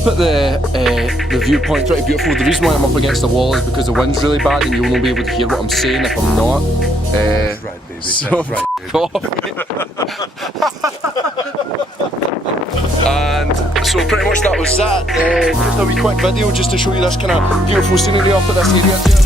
up at the viewpoint, pretty beautiful. The reason why I'm up against the wall is because the wind's really bad and you'll not be able to hear what I'm saying if I'm not. Right, baby. So Right, f*** off, mate. And so pretty much that was that. Just a wee quick video just to show you this kind of beautiful scenery up at this area.